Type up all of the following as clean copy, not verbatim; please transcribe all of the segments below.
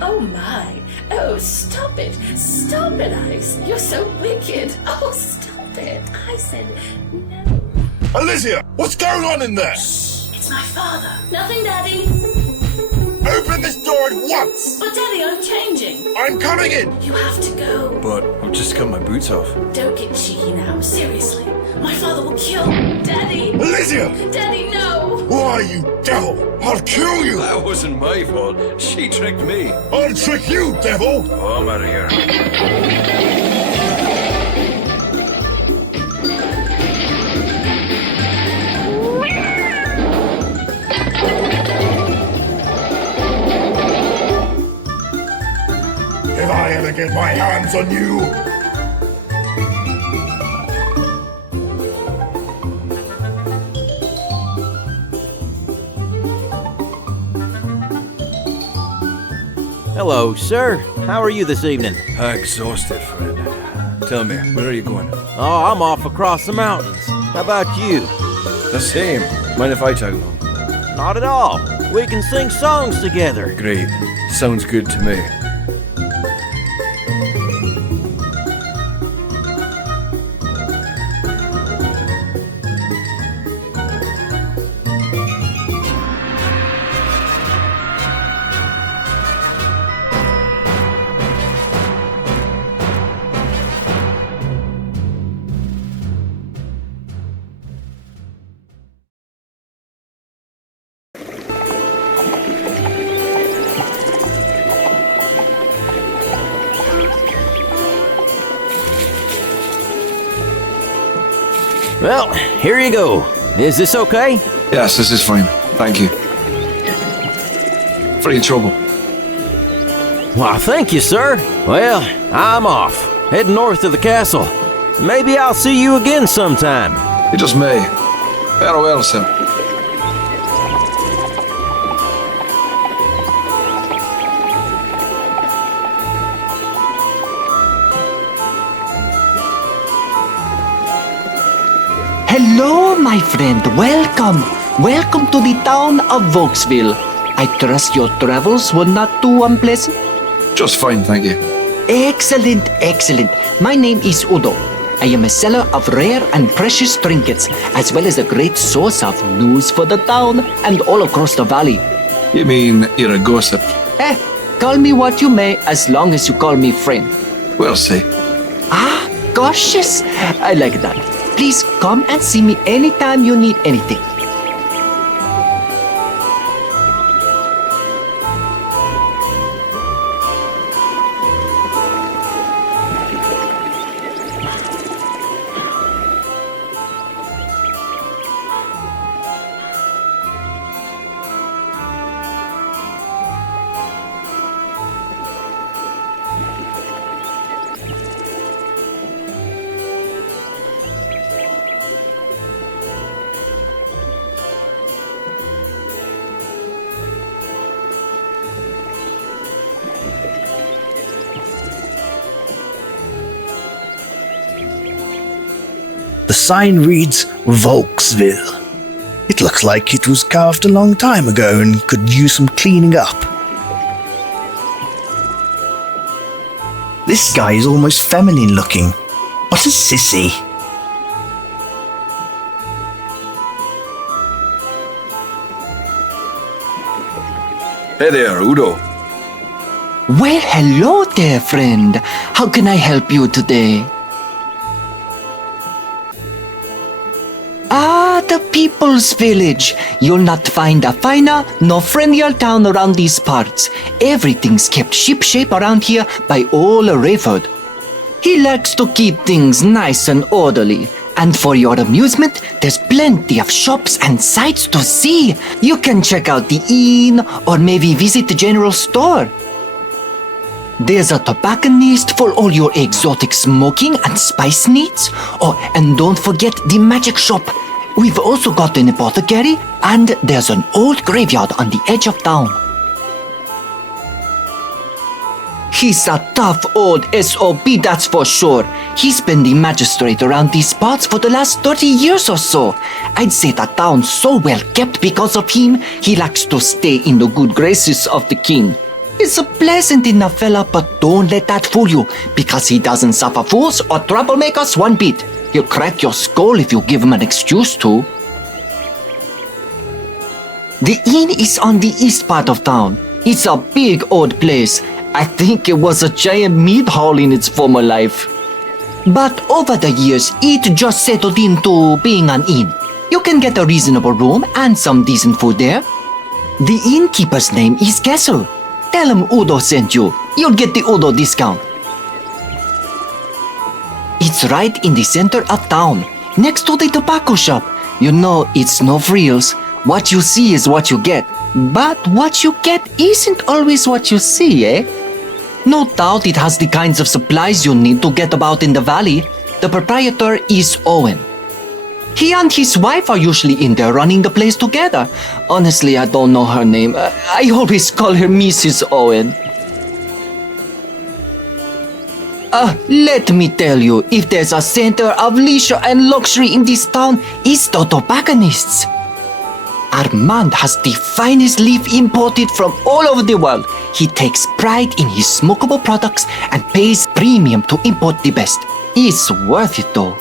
Oh my. Oh, stop it. Stop it, Ice. You're so wicked. Oh, stop it. I said no. Alicia, what's going on in there? It's my father. Nothing, Daddy. Open this door at once! But, Daddy, I'm changing. I'm coming in! You have to go. But I've just got my boots off. Don't get cheeky now. Seriously. My father will kill... Daddy. Alicia! Daddy, no. Why, you devil! I'll kill you! That wasn't my fault. She tricked me. I'll trick you, devil! Oh, I'm out of here. If I ever get my hands on you... Hello, sir. How are you this evening? Exhausted, friend. Tell me, where are you going? Oh, I'm off across the mountains. How about you? The same. Mind if I tag along? Not at all. We can sing songs together. Great. Sounds good to me. Well, here you go. Is this okay? Yes, this is fine. Thank you. For your trouble. Why, thank you, sir. Well, I'm off. Heading north to the castle. Maybe I'll see you again sometime. You just may. Farewell, sir. Hello, my friend. Welcome. Welcome to the town of Vokesville. I trust your travels were not too unpleasant? Just fine, thank you. Excellent, excellent. My name is Udo. I am a seller of rare and precious trinkets, as well as a great source of news for the town and all across the valley. You mean you're a gossip? Call me what you may, as long as you call me friend. We'll see. Ah, cautious. I like that. Please come and see me anytime you need anything. The sign reads Volksville. It looks like it was carved a long time ago and could use some cleaning up. This guy is almost feminine looking. What a sissy. Hey there, Udo. Well, hello there, friend. How can I help you today? Ah, the People's Village. You'll not find a finer nor friendlier town around these parts. Everything's kept shipshape around here by old Rayford. He likes to keep things nice and orderly. And for your amusement, there's plenty of shops and sights to see. You can check out the inn or maybe visit the general store. There's a tobacconist for all your exotic smoking and spice needs. Oh, and don't forget the magic shop. We've also got an apothecary, and there's an old graveyard on the edge of town. He's a tough old SOB, that's for sure. He's been the magistrate around these parts for the last 30 years or so. I'd say the town's so well kept because of him, he likes to stay in the good graces of the king. He's a pleasant enough fella, but don't let that fool you, because he doesn't suffer fools or troublemakers one bit. He'll crack your skull if you give him an excuse to. The inn is on the east part of town. It's a big old place. I think it was a giant meat hall in its former life. But over the years, it just settled into being an inn. You can get a reasonable room and some decent food there. The innkeeper's name is Kessel. Tell him Udo sent you. You'll get the Udo discount. It's right in the center of town, next to the tobacco shop. You know, it's no frills. What you see is what you get. But what you get isn't always what you see, eh? No doubt it has the kinds of supplies you need to get about in the valley. The proprietor is Owen. He and his wife are usually in there running the place together. Honestly, I don't know her name. I always call her Mrs. Owen. Let me tell you, if there's a center of leisure and luxury in this town, it's the tobacconists. Armand has the finest leaf imported from all over the world. He takes pride in his smokable products and pays premium to import the best. It's worth it though.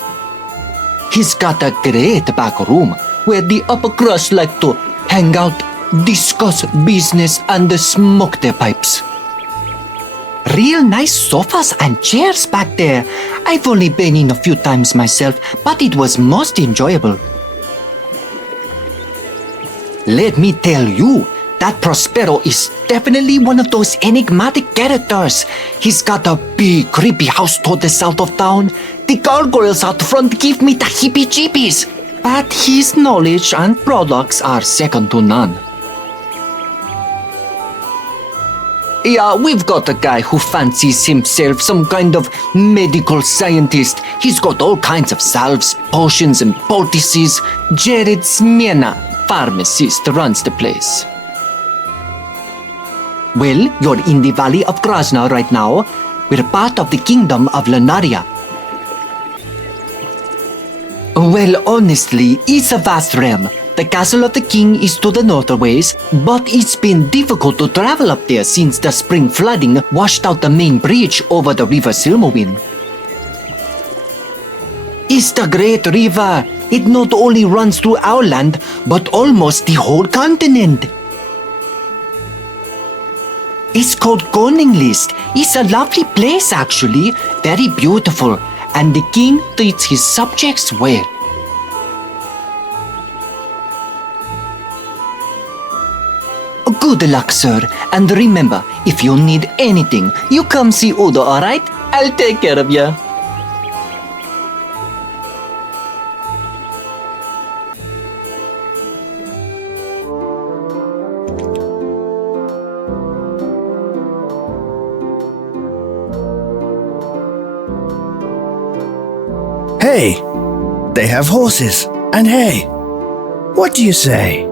He's got a great back room where the upper crust like to hang out, discuss business and smoke their pipes. Real nice sofas and chairs back there. I've only been in a few times myself, but it was most enjoyable. Let me tell you, that Prospero is definitely one of those enigmatic characters. He's got a big creepy house to the south of town. The gargoyles out front give me the heebie-jeebies. But his knowledge and products are second to none. Yeah, we've got a guy who fancies himself some kind of medical scientist. He's got all kinds of salves, potions and poultices. Jared Smyrna, pharmacist, runs the place. Well, you're in the Valley of Krasna right now. We're part of the Kingdom of Lunaria. Well, honestly, it's a vast realm. The castle of the king is to the north a ways, but it's been difficult to travel up there since the spring flooding washed out the main bridge over the river Silmowin. It's the great river. It not only runs through our land, but almost the whole continent. It's called Koninglist. It's a lovely place actually, very beautiful, and the king treats his subjects well. Good luck, sir, and remember, if you need anything, you come see Udo, alright? I'll take care of you. Hey, they have horses and hay. What do you say?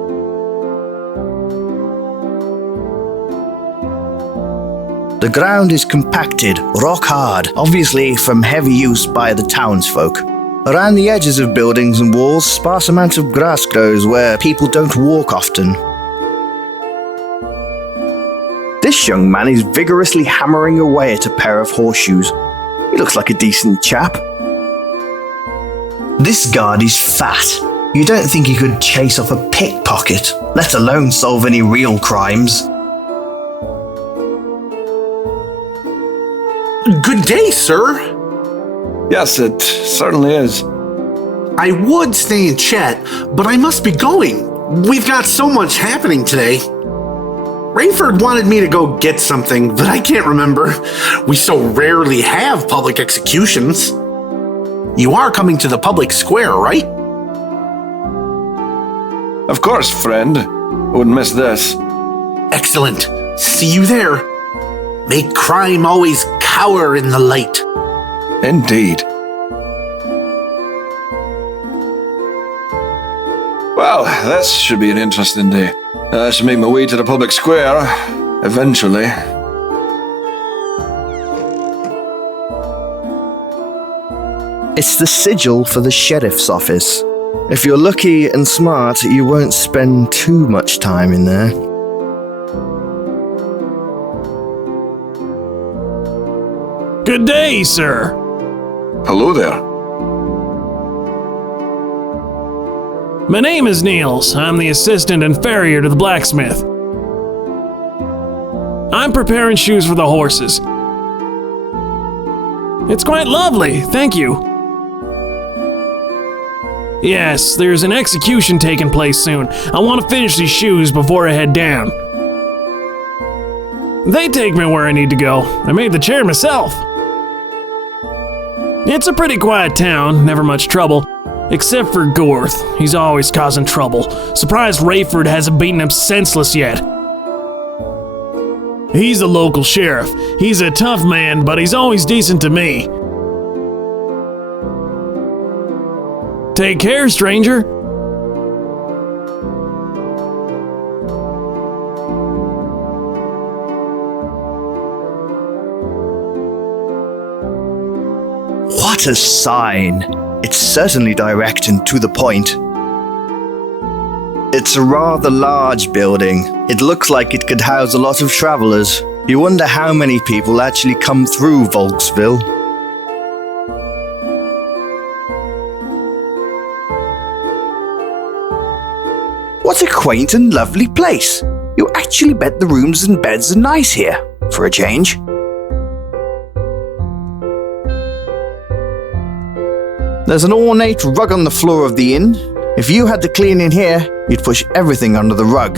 The ground is compacted, rock hard, obviously from heavy use by the townsfolk. Around the edges of buildings and walls, sparse amounts of grass grows where people don't walk often. This young man is vigorously hammering away at a pair of horseshoes. He looks like a decent chap. This guard is fat. You don't think he could chase off a pickpocket, let alone solve any real crimes. Good day, sir. Yes, it certainly is. I would stay and chat, but I must be going. We've got so much happening today. Rayford wanted me to go get something, but I can't remember. We so rarely have public executions. You are coming to the public square, right? Of course, friend. Wouldn't miss this. Excellent. See you there. Make crime always cower in the light. Indeed. Well, this should be an interesting day. I should make my way to the public square, eventually. It's the sigil for the sheriff's office. If you're lucky and smart, you won't spend too much time in there. Good day, sir. Hello there. My name is Niels. I'm the assistant and farrier to the blacksmith. I'm preparing shoes for the horses. It's quite lovely, thank you. Yes, there's an execution taking place soon. I want to finish these shoes before I head down. They take me where I need to go. I made the chair myself. It's a pretty quiet town, never much trouble. Except for Gorth. He's always causing trouble. Surprised Rayford hasn't beaten him senseless yet. He's the local sheriff. He's a tough man, but he's always decent to me. Take care, stranger. What a sign! It's certainly direct and to the point. It's a rather large building. It looks like it could house a lot of travelers. You wonder how many people actually come through Volksville. What a quaint and lovely place. You actually bet the rooms and beds are nice here, for a change. There's an ornate rug on the floor of the inn. If you had to clean in here, you'd push everything under the rug.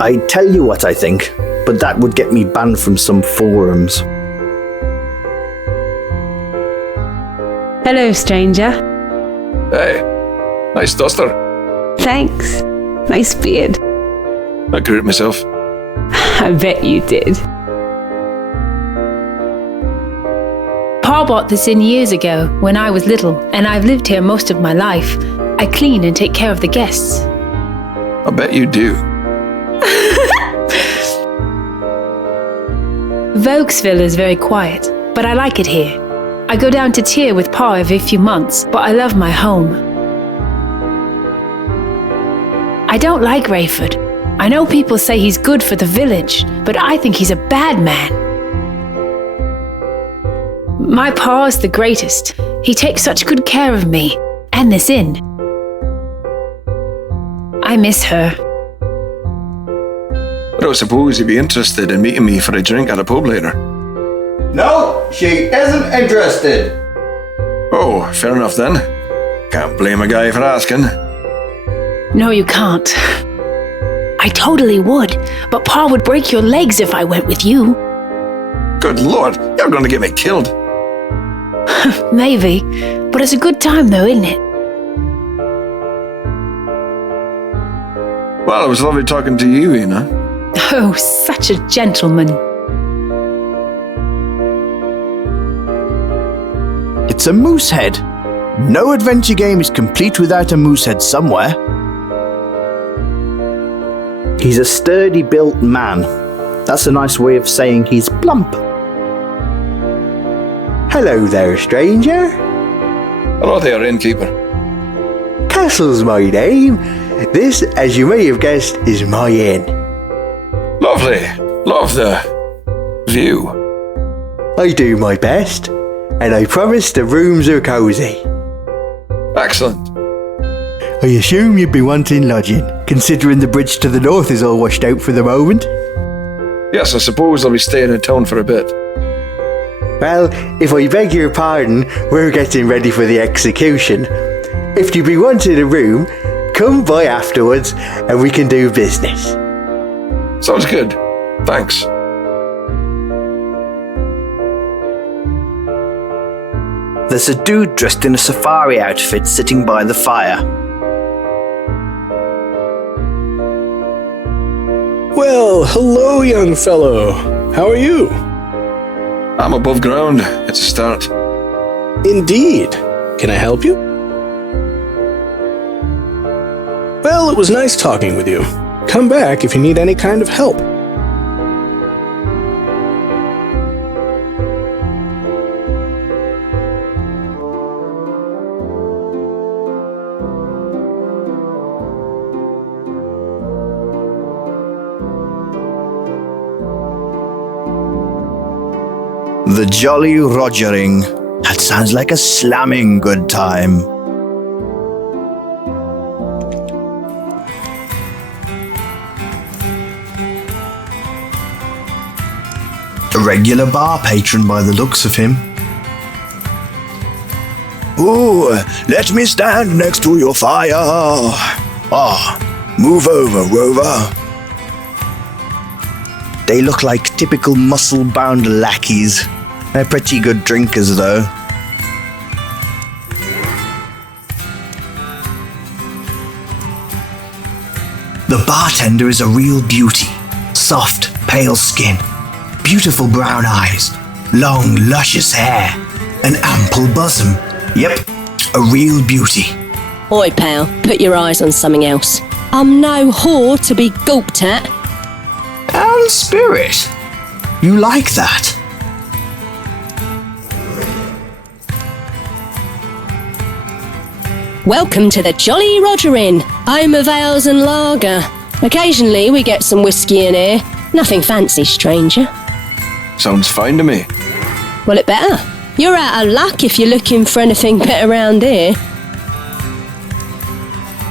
I'd tell you what I think, but that would get me banned from some forums. Hello, stranger. Hey, nice duster. Thanks. Nice beard. I grew it myself. I bet you did. Pa bought this inn years ago, when I was little, and I've lived here most of my life. I clean and take care of the guests. I bet you do. Volksville is very quiet, but I like it here. I go down to Tyr with Pa every few months, but I love my home. I don't like Rayford. I know people say he's good for the village, but I think he's a bad man. My pa's the greatest. He takes such good care of me, and this inn. I miss her. I don't suppose you'd be interested in meeting me for a drink at a pub later. No, she isn't interested. Oh, fair enough then. Can't blame a guy for asking. No, you can't. I totally would, but Pa would break your legs if I went with you. Good lord, you're going to get me killed. Maybe, but it's a good time though, isn't it? Well, it was lovely talking to you, Ina. Oh, such a gentleman. It's a moose head. No adventure game is complete without a moose head somewhere. He's a sturdy built man. That's a nice way of saying he's plump. Hello there, stranger. Hello there, innkeeper. Castle's my name. This, as you may have guessed, is my inn. Lovely. Love the view. I do my best, and I promise the rooms are cosy. Excellent. I assume you'd be wanting lodging, considering the bridge to the north is all washed out for the moment. Yes, I suppose I'll be staying in town for a bit. Well, if I beg your pardon, we're getting ready for the execution. If you be wanting a room, come by afterwards and we can do business. Sounds good. Thanks. There's a dude dressed in a safari outfit sitting by the fire. Well, hello, young fellow. How are you? I'm above ground. It's a start. Indeed. Can I help you? Well, it was nice talking with you. Come back if you need any kind of help. The Jolly Rogering. That sounds like a slamming good time. A regular bar patron by the looks of him. Ooh, let me stand next to your fire. Move over, Rover. They look like typical muscle-bound lackeys. They're pretty good drinkers, though. The bartender is a real beauty. Soft, pale skin, beautiful brown eyes, long, luscious hair, an ample bosom. Yep, a real beauty. Oi, pal, put your eyes on something else. I'm no whore to be gulped at. And spirit, you like that? Welcome to the Jolly Roger Inn, home of ales and lager. Occasionally we get some whiskey in here. Nothing fancy, stranger. Sounds fine to me. Well, it better. You're out of luck if you're looking for anything better around here.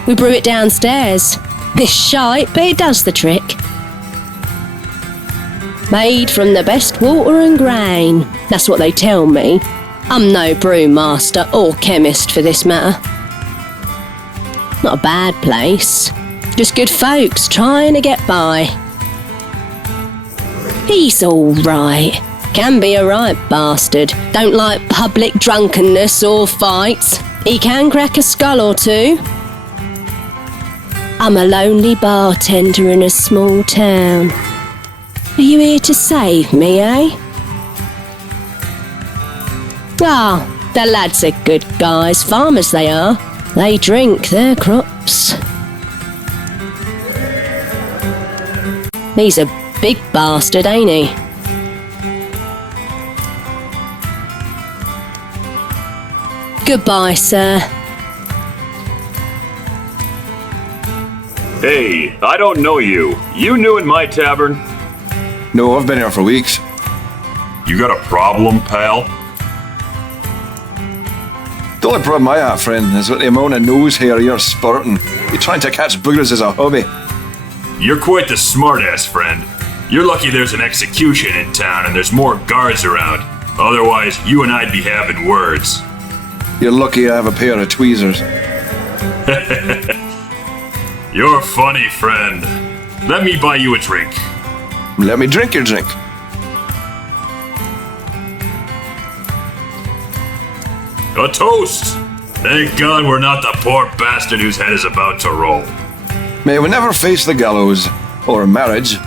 We brew it downstairs. It's shite, but it does the trick. Made from the best water and grain. That's what they tell me. I'm no brewmaster or chemist for this matter. Not a bad place. Just good folks trying to get by. He's all right. Can be a right bastard. Don't like public drunkenness or fights. He can crack a skull or two. I'm a lonely bartender in a small town. Are you here to save me, eh? Ah, the lads are good guys, farmers they are. They drink their crops. He's a big bastard, ain't he? Goodbye, sir. Hey, I don't know you. You new in my tavern? No, I've been here for weeks. You got a problem, pal? The only problem I have, friend, is with the amount of nose hair you're spurting. You're trying to catch boogers as a hobby. You're quite the smartass, friend. You're lucky there's an execution in town and there's more guards around. Otherwise, you and I'd be having words. You're lucky I have a pair of tweezers. You're funny, friend. Let me buy you a drink. Let me drink your drink. A toast! Thank God we're not the poor bastard whose head is about to roll. May we never face the gallows, or marriage.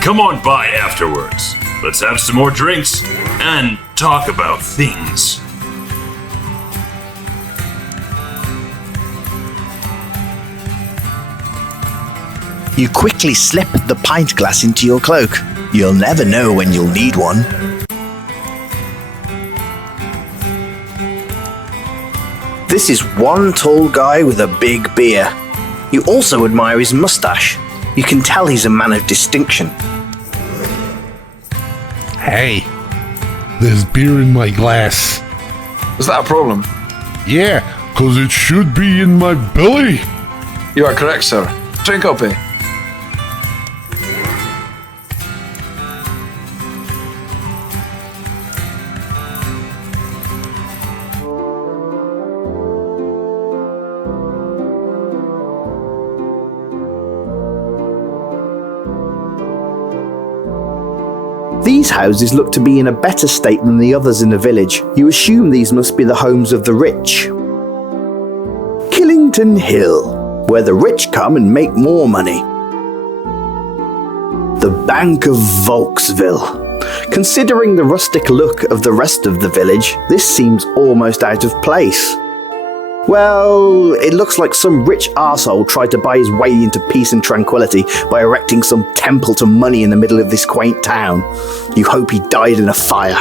Come on by afterwards. Let's have some more drinks and talk about things. You quickly slip the pint glass into your cloak. You'll never know when you'll need one. This is one tall guy with a big beer. You also admire his mustache. You can tell he's a man of distinction. Hey, there's beer in my glass. Is that a problem? Yeah, 'cause it should be in my belly. You are correct, sir. Drink up, eh? These houses look to be in a better state than the others in the village. You assume these must be the homes of the rich. Killington Hill, where the rich come and make more money. The Bank of Volksville. Considering the rustic look of the rest of the village, this seems almost out of place. Well, it looks like some rich arsehole tried to buy his way into peace and tranquility by erecting some temple to money in the middle of this quaint town. You hope he died in a fire.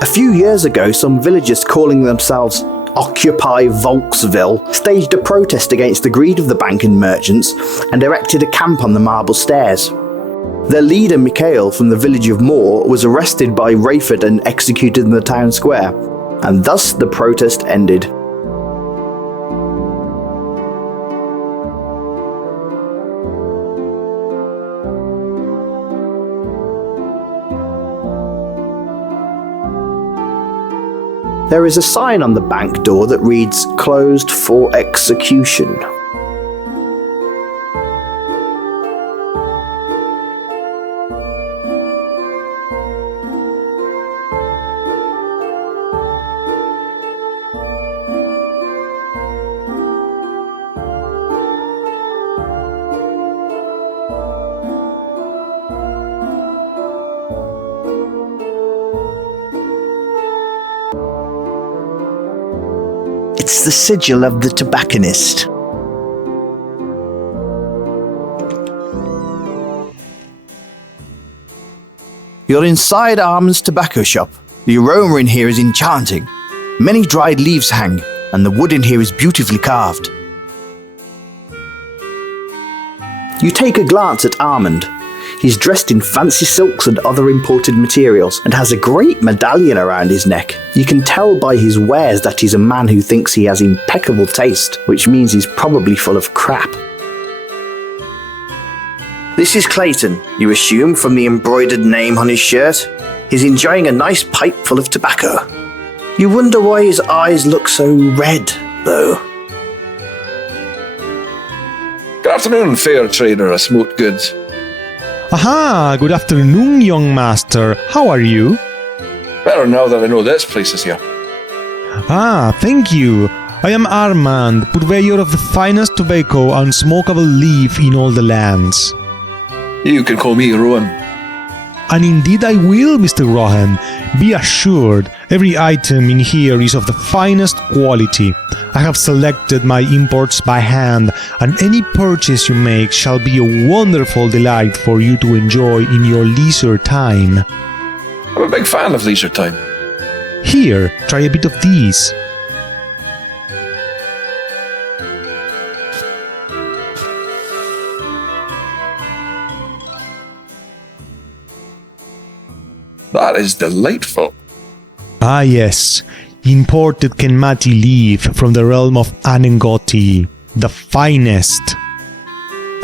A few years ago, some villagers calling themselves Occupy Volksville staged a protest against the greed of the bank and merchants and erected a camp on the marble stairs. Their leader, Mikhail, from the village of Moor, was arrested by Rayford and executed in the town square, and thus the protest ended. There is a sign on the bank door that reads, "Closed for execution." It's the sigil of the tobacconist. You're inside Armand's tobacco shop. The aroma in here is enchanting. Many dried leaves hang, and the wood in here is beautifully carved. You take a glance at Armand. He's dressed in fancy silks and other imported materials, and has a great medallion around his neck. You can tell by his wares that he's a man who thinks he has impeccable taste, which means he's probably full of crap. This is Clayton, you assume from the embroidered name on his shirt. He's enjoying a nice pipe full of tobacco. You wonder why his eyes look so red, though. Good afternoon, fair trader of smoked goods. Aha, good afternoon, young master. How are you? Better now that I know this place is here. Ah, thank you. I am Armand, purveyor of the finest tobacco and smokable leaf in all the lands. You can call me Rowan. And indeed I will, Mr. Rohan. Be assured, every item in here is of the finest quality. I have selected my imports by hand, and any purchase you make shall be a wonderful delight for you to enjoy in your leisure time. I'm a big fan of leisure time. Here, try a bit of these. That is delightful. Ah yes, imported Kenmati leaf from the realm of Anengoti, the finest.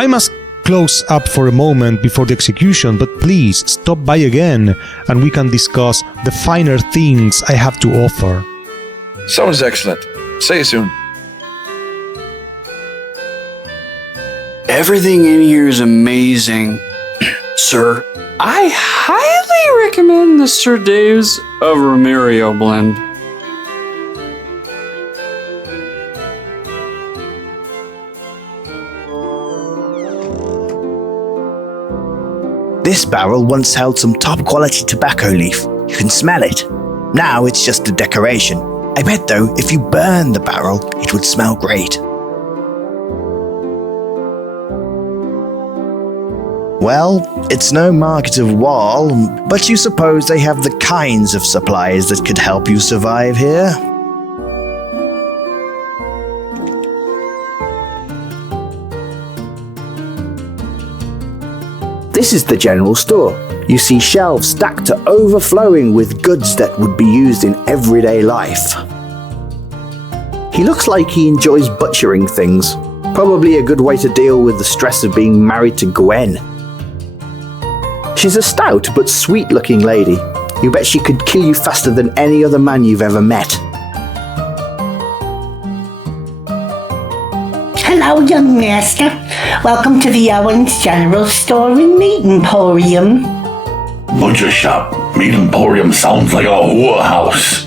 I must close up for a moment before the execution, but please stop by again and we can discuss the finer things I have to offer. Sounds excellent. See you soon. Everything in here is amazing, sir. I highly recommend the Sir Dave's of Romerio blend. This barrel once held some top quality tobacco leaf. You can smell it. Now it's just a decoration. I bet though, if you burn the barrel, it would smell great. Well, it's no market of Wall, but you suppose they have the kinds of supplies that could help you survive here? This is the general store. You see shelves stacked to overflowing with goods that would be used in everyday life. He looks like he enjoys butchering things. Probably a good way to deal with the stress of being married to Gwen. She's a stout but sweet-looking lady. You bet she could kill you faster than any other man you've ever met. Hello, young master. Welcome to the Owens General Store and Meat Emporium. Butcher shop. Meat Emporium sounds like a whorehouse.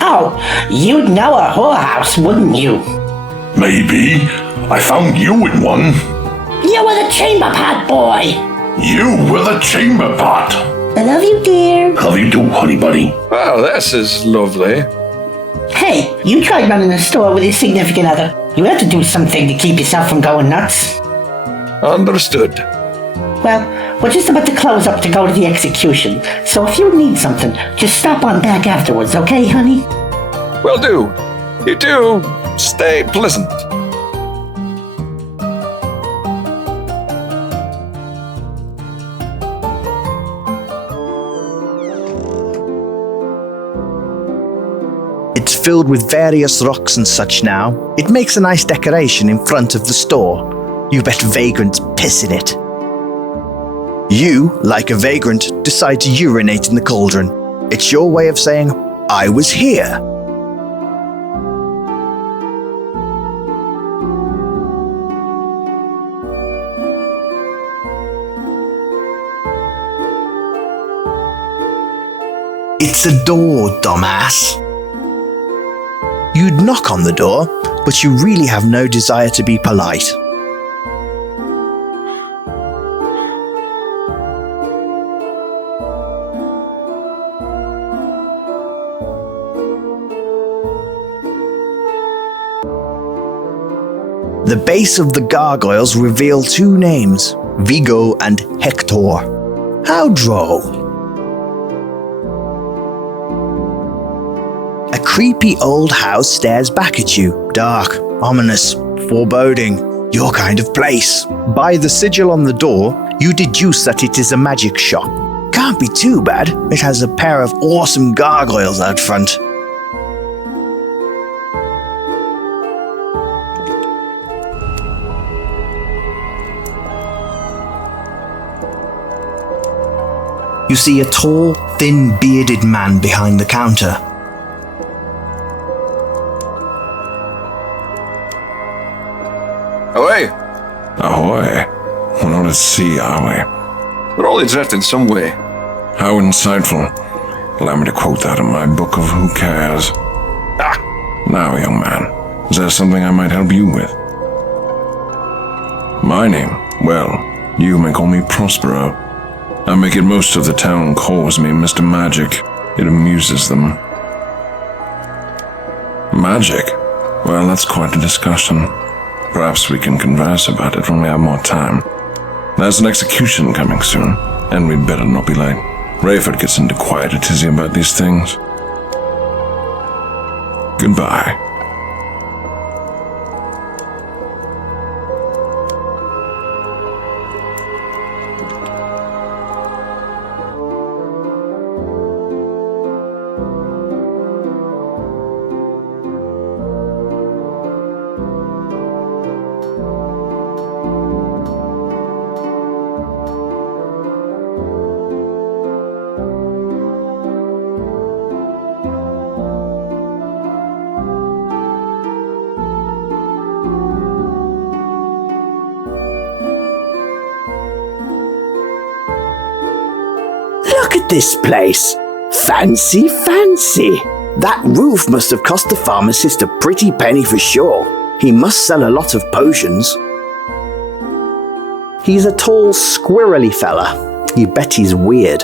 Oh, you'd know a whorehouse, wouldn't you? Maybe. I found you in one. You were the chamber pot boy. You were the chamber pot. I love you, dear. Love you too, honey buddy. Well, this is lovely. Hey, you tried running a store with your significant other. You have to do something to keep yourself from going nuts. Understood. Well, we're just about to close up to go to the execution, so if you need something, just stop on back afterwards, okay, honey? Will do. You too. Stay pleasant. filled with various rocks and such now. It makes a nice decoration in front of the store. You bet vagrants piss in it. You, like a vagrant, decide to urinate in the cauldron. It's your way of saying, I was here. It's a door, dumbass. You'd knock on the door, but you really have no desire to be polite. The base of the gargoyles reveal two names, Vigo and Hector. How droll. A creepy old house stares back at you, dark, ominous, foreboding, your kind of place. By the sigil on the door, you deduce that it is a magic shop. Can't be too bad, it has a pair of awesome gargoyles out front. You see a tall, thin, bearded man behind the counter. Ahoy! Ahoy. Well, now let's see, are we? We're all adrift in some way. How insightful. Allow me to quote that in my book of Who Cares. Ah! Now, young man, is there something I might help you with? My name? Well, you may call me Prospero. I make it most of the town calls me Mr. Magic. It amuses them. Magic? Well, that's quite a discussion. Perhaps we can converse about it when we have more time. There's an execution coming soon, and we'd better not be late. Rayford gets into quite a tizzy about these things. Goodbye. Look at this place. Fancy, fancy. That roof must have cost the pharmacist a pretty penny for sure. He must sell a lot of potions. He's a tall, squirrely fella. You bet he's weird.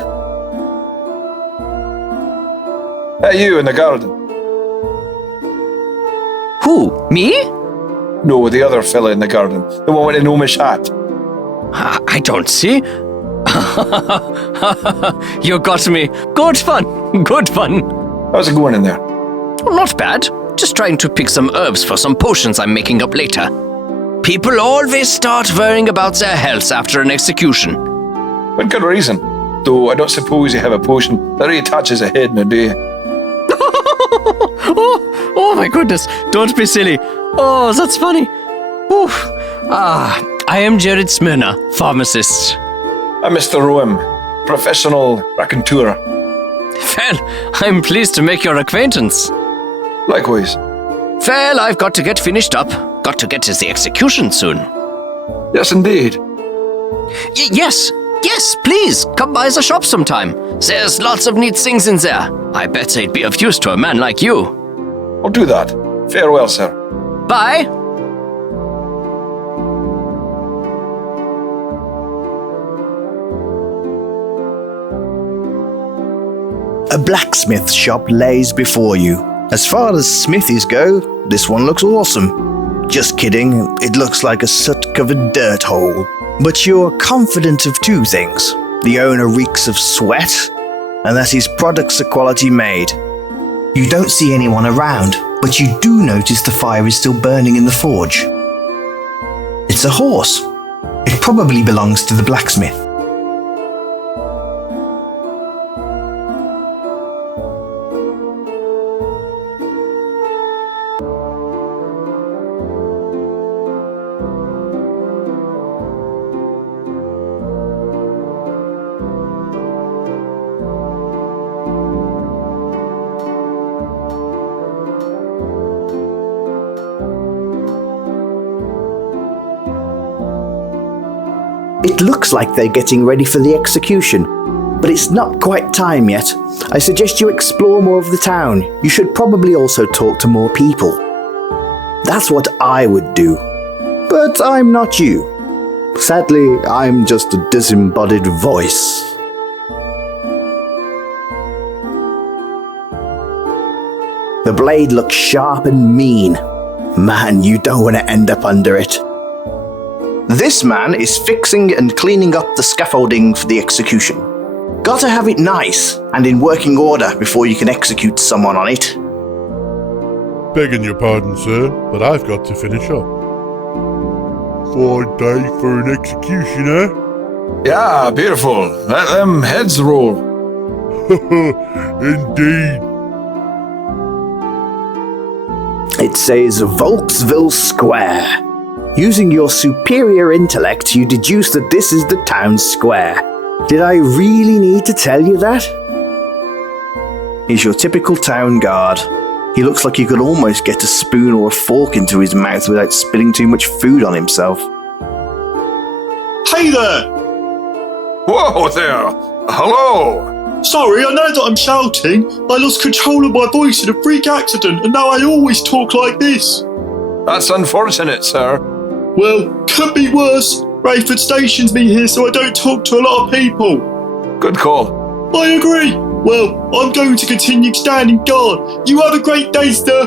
Hey, you in the garden. Who? Me? No, the other fella in the garden. The one with the gnomish hat. I don't see. You got me. Good fun. Good fun. How's it going in there? Not bad. Just trying to pick some herbs for some potions I'm making up later. People always start worrying about their health after an execution. With good reason. Though I don't suppose you have a potion that reattaches a head in a day. Oh my goodness. Don't be silly. Oh, that's funny. Oof. I am Jared Smyrna, pharmacist. I'm Mr. Roem, professional raconteur. Well, I'm pleased to make your acquaintance. Likewise. Well, I've got to get finished up. Got to get to the execution soon. Yes, indeed. Yes, please, come by the shop sometime. There's lots of neat things in there. I bet they'd be of use to a man like you. I'll do that. Farewell, sir. Bye. A blacksmith shop lays before you. As far as smithies go, this one looks awesome. Just kidding, it looks like a soot-covered dirt hole. But you're confident of two things. The owner reeks of sweat, and that his products are quality made. You don't see anyone around, but you do notice the fire is still burning in the forge. It's a horse. It probably belongs to the blacksmith. It looks like they're getting ready for the execution, but it's not quite time yet. I suggest you explore more of the town. You should probably also talk to more people. That's what I would do. But I'm not you. Sadly, I'm just a disembodied voice. The blade looks sharp and mean. Man, you don't want to end up under it. This man is fixing and cleaning up the scaffolding for the execution. Gotta have it nice and in working order before you can execute someone on it. Begging your pardon, sir, but I've got to finish up. Fine day for an execution, eh? Yeah, beautiful. Let them heads roll. Indeed. It says Volksville Square. Using your superior intellect, you deduce that this is the town square. Did I really need to tell you that? He's your typical town guard. He looks like he could almost get a spoon or a fork into his mouth without spilling too much food on himself. Hey there! Whoa there! Hello! Sorry, I know that I'm shouting. I lost control of my voice in a freak accident, and now I always talk like this. That's unfortunate, sir. Well, could be worse. Rayford stations me here so I don't talk to a lot of people. Good call. I agree. Well, I'm going to continue standing guard. You have a great day, sir.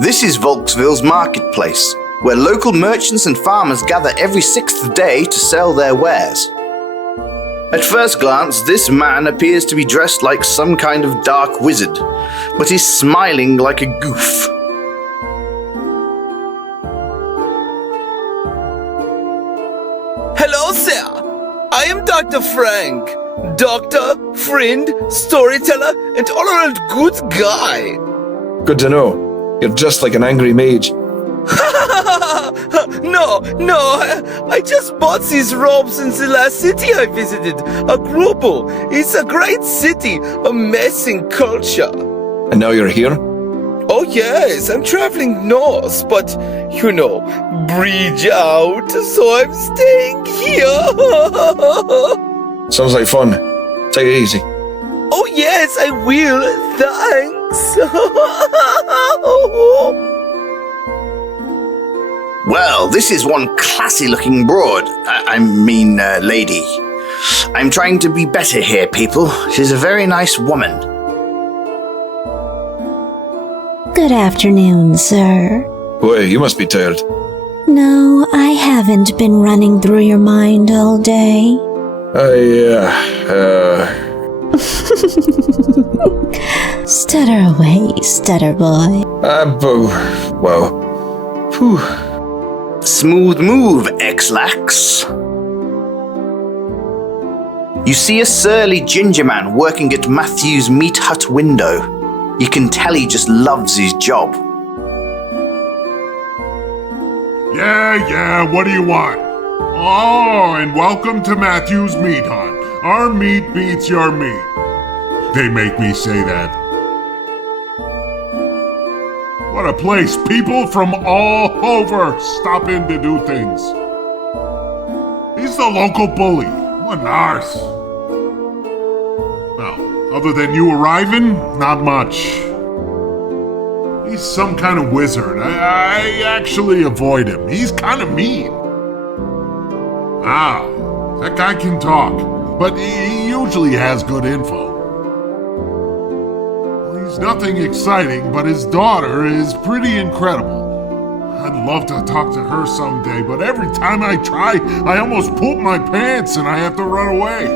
This is Volksville's marketplace, where local merchants and farmers gather every 6th day to sell their wares. At first glance, this man appears to be dressed like some kind of dark wizard, but he's smiling like a goof. Hello, sir. I am Dr. Frank. Doctor, friend, storyteller, and all-around good guy. Good to know. You're just like an angry mage. No, I just bought these robes in the last city I visited, Agrubo. It's a great city, amazing culture. And now you're here? Oh yes, I'm traveling north, but, bridge out, so I'm staying here. Sounds like fun. Take it easy. Oh yes, I will, thanks. Well, this is one classy-looking broad. Lady. I'm trying to be better here, people. She's a very nice woman. Good afternoon, sir. Boy, you must be tired. No, I haven't been running through your mind all day. Stutter away, stutter boy. Whew. Smooth move, X-Lax. You see a surly ginger man working at Matthew's meat hut window. You can tell he just loves his job. Yeah, what do you want? Oh, and welcome to Matthew's Meat Hut. Our meat beats your meat. They make me say that. What a place. People from all over stop in to do things. He's the local bully. What an arse. Well, other than you arriving, not much. He's some kind of wizard. I actually avoid him. He's kind of mean. Wow, that guy can talk, but he usually has good info. He's nothing exciting, but his daughter is pretty incredible. I'd love to talk to her someday, but every time I try, I almost poop my pants and I have to run away.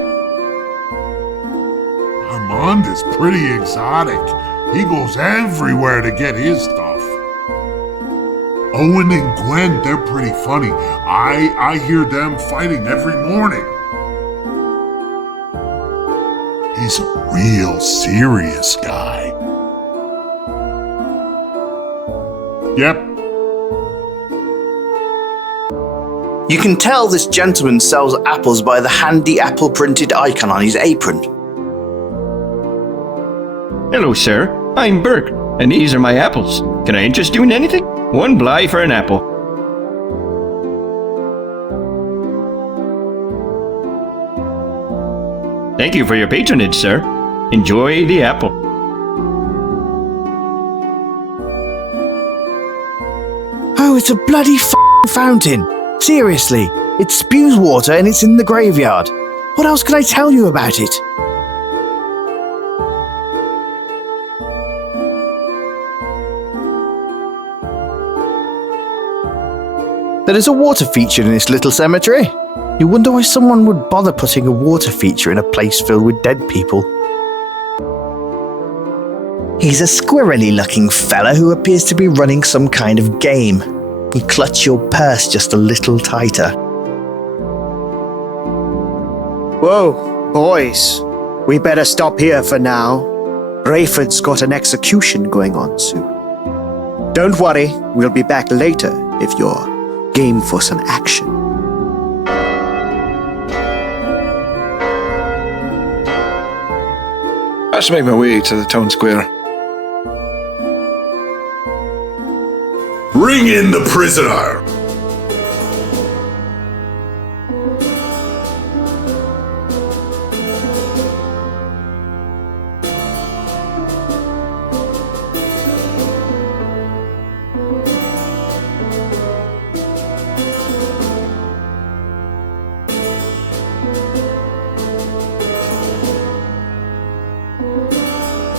Armand is pretty exotic. He goes everywhere to get his stuff. Owen and Gwen, they're pretty funny. I hear them fighting every morning. He's a real serious guy. Yep. You can tell this gentleman sells apples by the handy apple printed icon on his apron. Hello, sir. I'm Burke, and these are my apples. Can I interest you in anything? 1 bly for an apple. Thank you for your patronage, sir. Enjoy the apple. Oh, it's a bloody fountain. Seriously, it spews water and it's in the graveyard. What else could I tell you about it? There is a water feature in this little cemetery. You wonder why someone would bother putting a water feature in a place filled with dead people. He's a squirrely looking fella who appears to be running some kind of game. You clutch your purse just a little tighter. Whoa, boys. We better stop here for now. Rayford's got an execution going on soon. Don't worry, we'll be back later if you're game for some action. Let's make my way to the town square. Bring in the prisoner!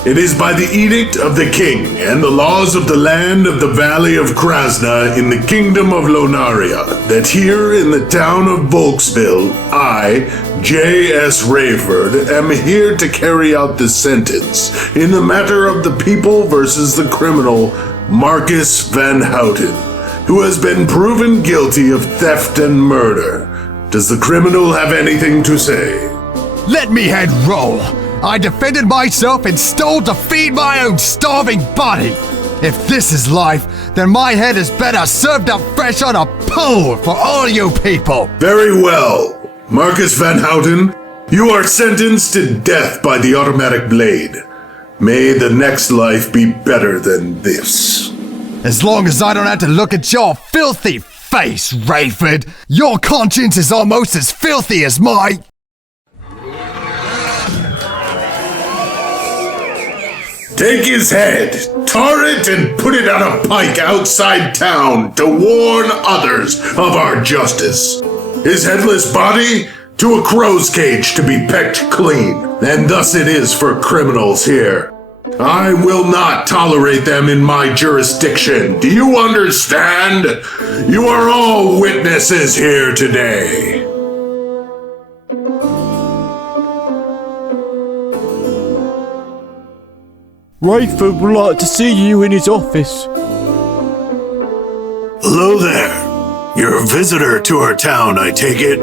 It is by the edict of the king and the laws of the land of the valley of Krasna in the kingdom of Lonaria that here in the town of Volksville, I, J.S. Rayford, am here to carry out the sentence in the matter of the people versus the criminal Marcus Van Houten, who has been proven guilty of theft and murder. Does the criminal have anything to say? Let me head roll! I defended myself and stole to feed my own starving body! If this is life, then my head is better served up fresh on a pole for all you people! Very well. Marcus Van Houten, you are sentenced to death by the automatic blade. May the next life be better than this. As long as I don't have to look at your filthy face, Rayford, your conscience is almost as filthy as mine. Take his head, tar it, and put it on a pike outside town to warn others of our justice. His headless body to a crow's cage to be pecked clean, and thus it is for criminals here. I will not tolerate them in my jurisdiction. Do you understand? You are all witnesses here today. Rayford would like to see you in his office. Hello there. You're a visitor to our town, I take it?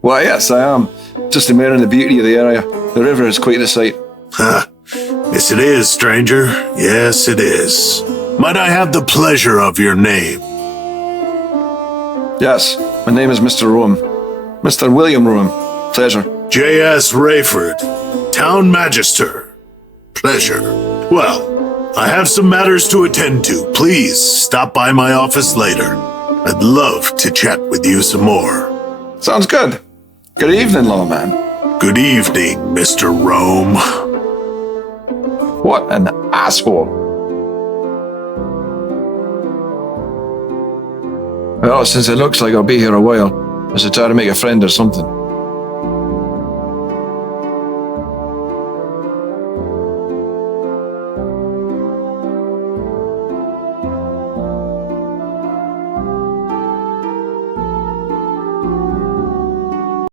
Why, yes, I am. Just admiring the beauty of the area. The river is quite the sight. Huh. Yes, it is, stranger. Yes, it is. Might I have the pleasure of your name? Yes, my name is Mr. Rowan. Mr. William Rowan. Pleasure. J.S. Rayford, Town Magister. Pleasure. Well, I have some matters to attend to. Please stop by my office later. I'd love to chat with you some more. Sounds good. Good evening, lawman. Good evening, Mr. Rome. What an asshole. Well, since it looks like I'll be here a while, I should try to make a friend or something.